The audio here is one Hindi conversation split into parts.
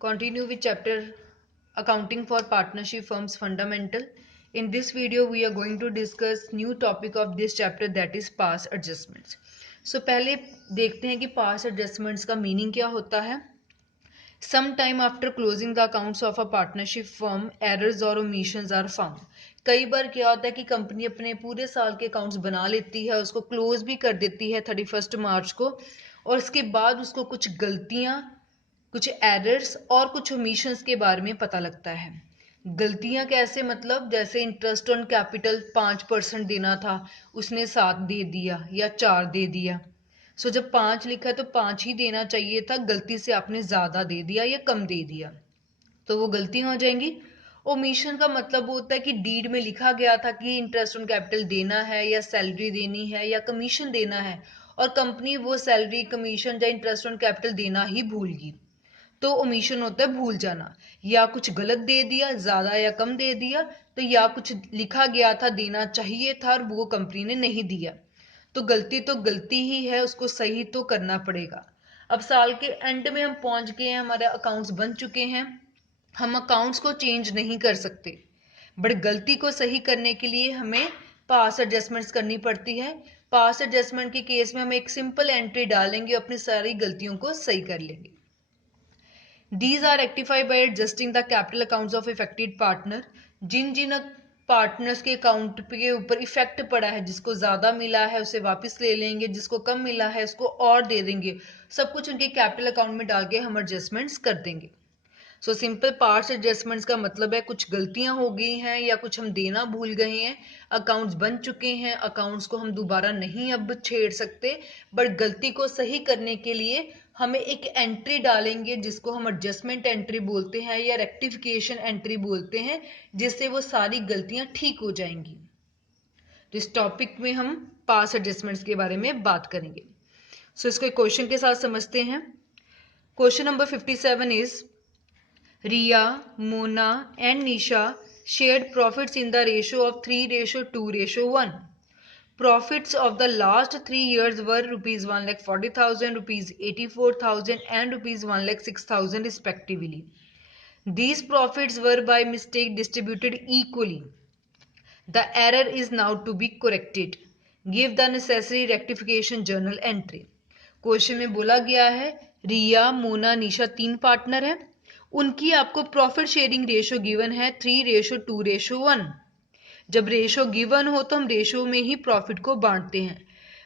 Continue with chapter Accounting for Partnership Firms Fundamental. In this video, we are going to discuss new topic of this chapter, that is past adjustments. So पहले देखते हैं कि past adjustments का meaning क्या होता है. Some time after closing the accounts of a partnership firm, errors or omissions are found. कई बार क्या होता है कि कंपनी अपने पूरे साल के अकाउंट्स बना लेती है, उसको क्लोज भी कर देती है 31 मार्च को, और इसके बाद उसको कुछ गलतियां, कुछ एरर्स और कुछ ओमिशंस के बारे में पता लगता है. गलतियां कैसे, मतलब जैसे इंटरेस्ट ऑन कैपिटल 5% देना था, उसने 7 दे दिया या 4 दे दिया. सो जब 5 लिखा है तो 5 ही देना चाहिए था, गलती से आपने ज्यादा दे दिया या कम दे दिया, तो वो गलतियां हो जाएंगी. ओमिशन का मतलब होता है कि डीड में लिखा गया था कि इंटरेस्ट ऑन कैपिटल देना है या सैलरी देनी है या कमीशन देना है, और कंपनी वो सैलरी, कमीशन या इंटरेस्ट ऑन कैपिटल देना ही भूल गई, तो ओमिशन होता है भूल जाना. या कुछ गलत दे दिया, ज्यादा या कम दे दिया, तो या कुछ लिखा गया था देना चाहिए था और वो कंपनी ने नहीं दिया, तो गलती ही है, उसको सही तो करना पड़ेगा. अब साल के एंड में हम पहुंच गए हैं, हमारे अकाउंट्स बन चुके हैं, हम अकाउंट्स को चेंज नहीं कर सकते, बट गलती को सही करने के लिए हमें पास एडजस्टमेंट्स करनी पड़ती है. पास एडजस्टमेंट के केस में हम एक सिंपल एंट्री डालेंगे, अपनी सारी गलतियों को सही कर लेंगे. These are rectified by adjusting the capital accounts of affected partner. जिन जिन पार्टनर्स के अकाउंट के ऊपर इफेक्ट पड़ा है, जिसको ज्यादा मिला है उसे वापस ले लेंगे, जिसको कम मिला है उसको और दे देंगे, सब कुछ उनके कैपिटल अकाउंट में डाल के हम एडजस्टमेंट्स कर देंगे. सो सिंपल पार्ट्स एडजस्टमेंट्स का मतलब है कुछ गलतियां हो गई हैं या कुछ हम देना भूल गए हैं, अकाउंट्स बन चुके हैं, अकाउंट्स को हम दोबारा नहीं अब छेड़ सकते, बट गलती को सही करने के लिए हमें एक एंट्री डालेंगे जिसको हम एडजस्टमेंट एंट्री बोलते हैं या रेक्टिफिकेशन एंट्री बोलते हैं, जिससे वो सारी गलतियां ठीक हो जाएंगी. तो इस टॉपिक में हम पास एडजस्टमेंट्स के बारे में बात करेंगे. सो इसको क्वेश्चन के साथ समझते हैं. Question number 57 is Riya, Mona and Nisha shared profits in the ratio of 3:2:1. Profits of the last 3 years were rupees 1,40,000, rupees 84,000 and rupees 1,06,000 respectively. These profits were by mistake distributed equally. The error is now to be corrected. Give the necessary rectification journal entry. Question में बोला गया है रिया, मोना, निशा 3 पार्टनर हैं, उनकी आपको प्रॉफिट शेयरिंग रेशो गिवन है 3:2:1. जब रेशो गिवन हो तो हम रेशो में ही प्रॉफिट को बांटते हैं,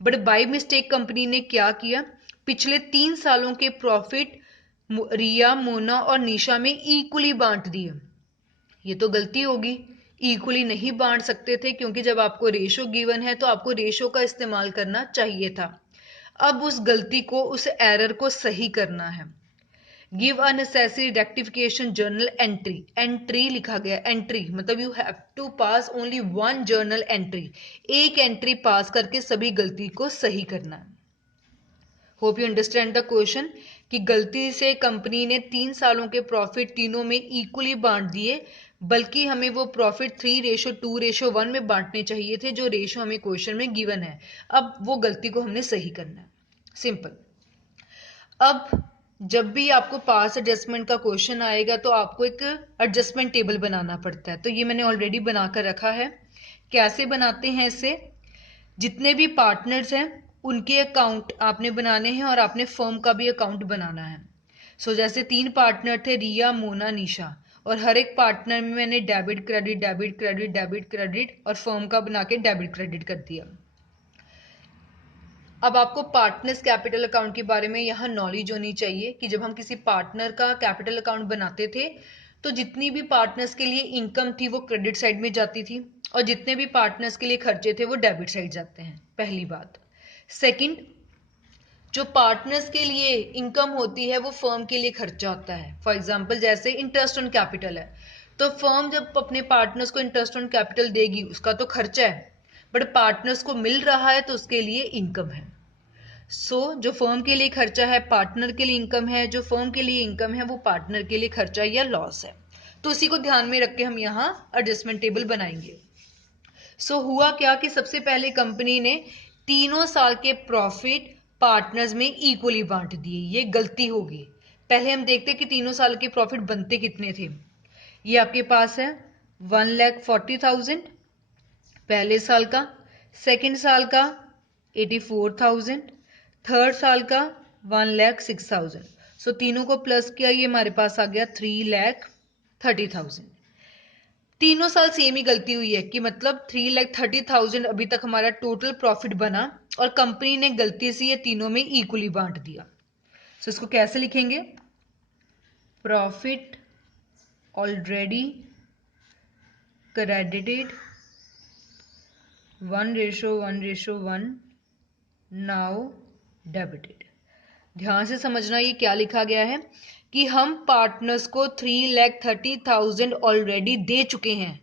बट बाय मिस्टेक कंपनी ने क्या किया, पिछले 3 सालों के प्रॉफिट रिया, मोना और निशा में इक्वली बांट दिए. ये तो गलती होगी, इक्वली नहीं बांट सकते थे, क्योंकि जब आपको रेशो गिवन है तो आपको रेशो का इस्तेमाल करना चाहिए था. अब उस गलती को, उस एरर को सही करना है. Give a necessary rectification journal entry. Entry लिखा गया, एंट्री मतलब you have to pass only one journal entry, एक एंट्री पास करके सभी गलती को सही करना है. Hope you understand the question कि गलती से कंपनी ने 3 सालों के प्रॉफिट तीनों में इक्वली बांट दिए, बल्कि हमें वो प्रॉफिट 3:2:1 में बांटने चाहिए थे, जो रेशो हमें क्वेश्चन में गिवन है. अब वो गलती को हमने सही करना है, सिंपल. अब जब भी आपको पास एडजस्टमेंट का क्वेश्चन आएगा तो आपको एक एडजस्टमेंट टेबल बनाना पड़ता है, तो ये मैंने ऑलरेडी बनाकर रखा है. कैसे बनाते हैं इसे, जितने भी पार्टनर्स हैं उनके अकाउंट आपने बनाने हैं और आपने फर्म का भी अकाउंट बनाना है. सो जैसे 3 पार्टनर थे रिया, मोना, निशा, और हर एक पार्टनर में मैंने debit credit debit credit debit credit और फर्म का बना के डेबिट क्रेडिट कर दिया. अब आपको पार्टनर्स कैपिटल अकाउंट के बारे में यहाँ नॉलेज होनी चाहिए कि जब हम किसी पार्टनर का कैपिटल अकाउंट बनाते थे तो जितनी भी पार्टनर्स के लिए इनकम थी वो क्रेडिट साइड में जाती थी, और जितने भी पार्टनर्स के लिए खर्चे थे वो डेबिट साइड जाते हैं. पहली बात. सेकंड, जो पार्टनर्स के लिए इनकम होती है वो फर्म के लिए खर्चा होता है. फॉर एग्जाम्पल जैसे इंटरेस्ट ऑन कैपिटल है, तो फर्म जब अपने पार्टनर्स को इंटरेस्ट ऑन कैपिटल देगी उसका तो खर्चा है, बट पार्टनर्स को मिल रहा है तो उसके लिए इनकम है. सो जो फर्म के लिए खर्चा है पार्टनर के लिए इनकम है, जो फर्म के लिए इनकम है वो पार्टनर के लिए खर्चा या लॉस है. तो उसी को ध्यान में रख के हम यहाँ एडजस्टमेंट टेबल बनाएंगे. सो हुआ क्या कि सबसे पहले कंपनी ने तीनों साल के प्रॉफिट पार्टनर्स में इक्वली बांट दिए, ये गलती होगी. पहले हम देखते हैं कि तीनों साल के प्रॉफिट बनते कितने थे। ये आपके पास है 1,40,000 पहले साल का, सेकंड साल का 84,000, थर्ड साल का 1,06,000। सो तीनों को प्लस किया, ये हमारे पास आ गया 3,30,000। तीनों साल सेम ही गलती हुई है कि मतलब 3,30,000 अभी तक हमारा टोटल प्रॉफिट बना और कंपनी ने गलती से ये तीनों में इक्वली बांट दिया। सो इसको कैसे लिखेंगे? Profit already credited 1:1:1 now debited। ध्यान से समझना ये क्या लिखा गया है कि हम पार्टनर्स को 3,30,000 ऑलरेडी दे चुके हैं।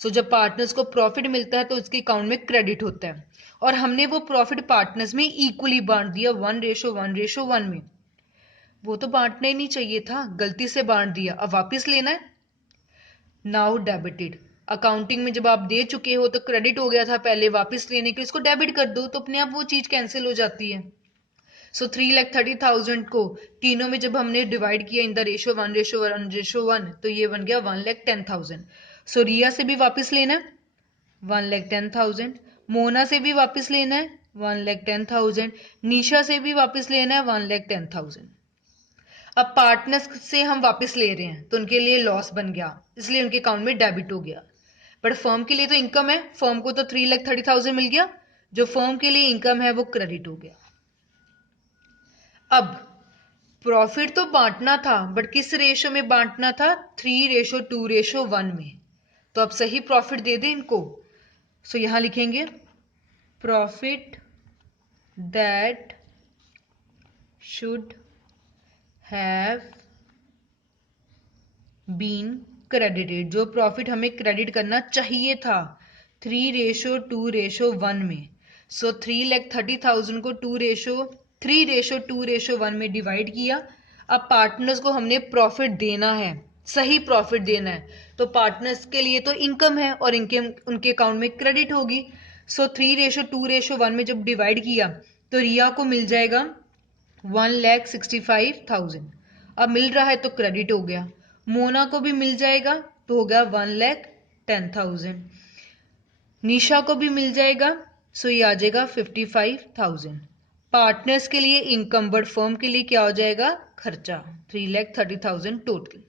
सो जब पार्टनर्स को प्रॉफिट मिलता है तो उसके अकाउंट में क्रेडिट होता है और हमने वो प्रॉफिट पार्टनर्स में इक्वली बांट दिया 1:1:1 में। वो तो बांटना ही नहीं चाहिए था, गलती से बांट दिया, अब वापस लेना है। नाउ डेबिटेड, अकाउंटिंग में जब आप दे चुके हो तो क्रेडिट हो गया था पहले, वापस लेने के लिए इसको डेबिट कर दो तो अपने आप वो चीज कैंसिल हो जाती है। सो 3,30,000 को तीनों में जब हमने डिवाइड किया इन द रेशियो 1:1:1 तो ये बन गया 1,10,000। सो रिया से भी वापस लेना है 1,10,000, मोना से भी वापस लेना है 1,10,000, निशा से भी वापस लेना है 1,10,000। अब पार्टनर्स से हम वापस ले रहे हैं तो उनके लिए लॉस बन गया, इसलिए उनके अकाउंट में डेबिट हो गया। बट फर्म के लिए तो इनकम है, फर्म को तो 3,30,000 मिल गया, जो फर्म के लिए इनकम है वो क्रेडिट हो गया। अब प्रॉफिट तो बांटना था बट किस रेशो में बांटना था? 3:2:1 में। तो अब सही प्रॉफिट दे दे इनको। सो यहां लिखेंगे profit that should have been credited, जो प्रॉफिट हमें क्रेडिट करना चाहिए था 3:2:1 में। सो 3,30,000 को 3:2:1 में डिवाइड किया। अब पार्टनर्स को हमने प्रॉफिट देना है, सही प्रॉफिट देना है, तो पार्टनर्स के लिए तो इनकम है और उनके अकाउंट में क्रेडिट होगी। सो 3:2:1 में जब डिवाइड किया तो रिया को मिल जाएगा 1,65,000। अब मिल रहा है तो क्रेडिट हो गया। मोना को भी मिल जाएगा तो हो गया 1,10,000। निशा को भी मिल जाएगा, सो ये आ जाएगा 55,000। पार्टनर्स के लिए इनकम बट फर्म के लिए क्या हो जाएगा? खर्चा 3,30,000 टोटल।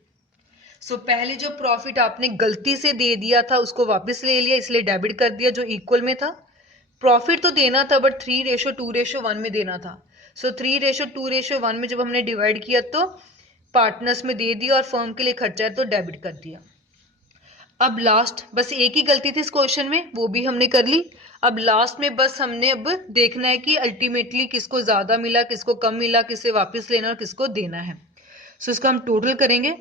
सो पहले जो प्रॉफिट आपने गलती से दे दिया था उसको वापस ले लिया, इसलिए डेबिट कर दिया जो इक्वल में था। प्रॉफिट तो देना था बट 3:2:1 में देना था। सो 3:2:1 में जब हमने डिवाइड किया तो पार्टनर्स में दे दिया और फर्म के लिए खर्चा है तो डेबिट कर दिया। अब लास्ट बस एक ही गलती थी इस क्वेश्चन में, वो भी हमने कर ली। अब लास्ट में बस हमने अब देखना है कि अल्टीमेटली किसको ज्यादा मिला, किसको कम मिला, किसे वापस लेना और किसको देना है। सो इसका हम टोटल करेंगे।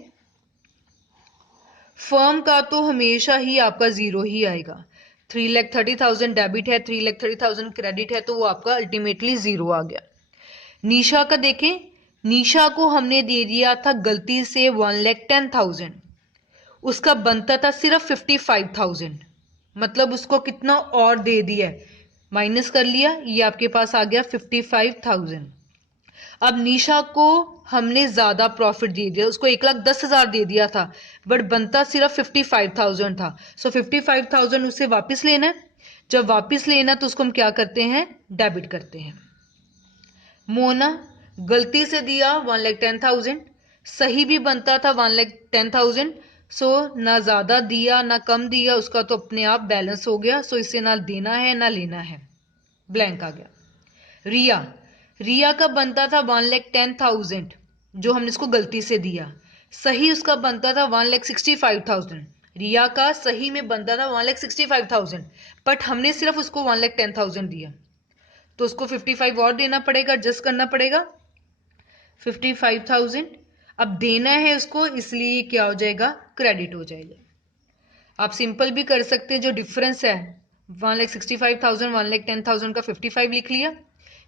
फर्म का तो हमेशा ही आपका जीरो ही आएगा। 3,30,000 डेबिट है, 3,30,000 क्रेडिट है, तो वो आपका अल्टीमेटली जीरो आ गया। निशा का देखें, निशा को हमने दे दिया था गलती से 1,10,000, उसका बनता था सिर्फ 55,000, मतलब उसको कितना और दे दिया, माइनस कर लिया, ये आपके पास आ गया 55,000। अब निशा को हमने ज्यादा प्रॉफिट दे दिया, उसको 1,10,000 दे दिया था बट बनता सिर्फ 55,000 था। सो 55,000 उसे वापस लेना है। जब वापस लेना तो उसको हम क्या करते हैं? डेबिट करते हैं। मोना गलती से दिया 1,10,000, सही भी बनता था 1,10,000। सो ना ज्यादा दिया ना कम दिया, उसका तो अपने आप बैलेंस हो गया। सो इसे ना देना है ना लेना है, ब्लैंक आ गया। रिया का बनता था 1,10,000, जो हमने इसको गलती से दिया। सही उसका बनता था 1,65,000। रिया का सही में बनता था 1,65,000 बट हमने सिर्फ उसको 1,10,000 दिया, तो उसको 55 और देना पड़ेगा, एडजस्ट करना पड़ेगा 55,000। अब देना है उसको, इसलिए क्या हो जाएगा? क्रेडिट हो जाएगा। आप सिंपल भी कर सकते हैं, जो डिफरेंस है 1,65,000 1,10,000 का 55 लिख लिया।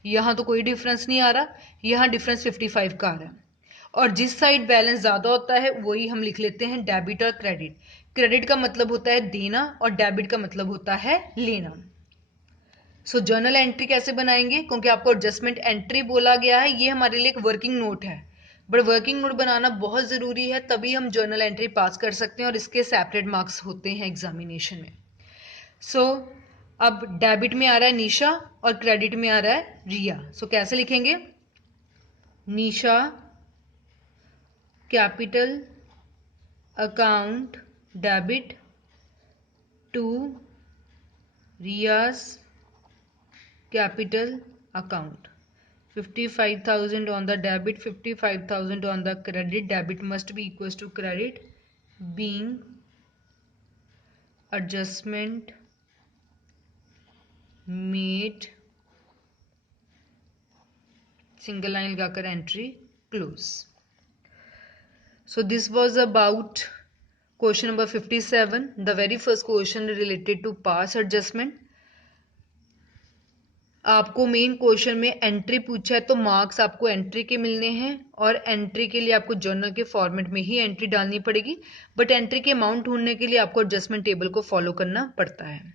यहां तो कोई डिफरेंस नहीं आ रहा, यहां डिफरेंस 55 का आ रहा है। और जिस साइड बैलेंस ज्यादा होता है वही हम लिख लेते हैं डेबिट और क्रेडिट। क्रेडिट का मतलब होता है देना और डेबिट का मतलब होता है लेना। सो जर्नल एंट्री कैसे बनाएंगे? क्योंकि आपको एडजस्टमेंट एंट्री बोला गया है, ये हमारे लिए एक वर्किंग नोट है। बट वर्किंग नोट बनाना बहुत ज़रूरी है, तभी हम जर्नल एंट्री पास कर सकते हैं और इसके सेपरेट मार्क्स होते हैं एग्जामिनेशन में। सो अब डेबिट में आ रहा है निशा और क्रेडिट में आ रहा है रिया। सो कैसे लिखेंगे? Nisha capital account debit to Riyaz capital account. 55,000 on the debit, 55,000 on the credit. Debit must be equals to credit, being adjustment made, single line लगाकर entry close. So this was about question number 57, the very first question related to pass adjustment. आपको मेन क्वेश्चन में एंट्री पूछा है तो मार्क्स आपको एंट्री के मिलने हैं और एंट्री के लिए आपको जर्नल के फॉर्मेट में ही एंट्री डालनी पड़ेगी, बट एंट्री के अमाउंट ढूंढने के लिए आपको एडजस्टमेंट टेबल को फॉलो करना पड़ता है।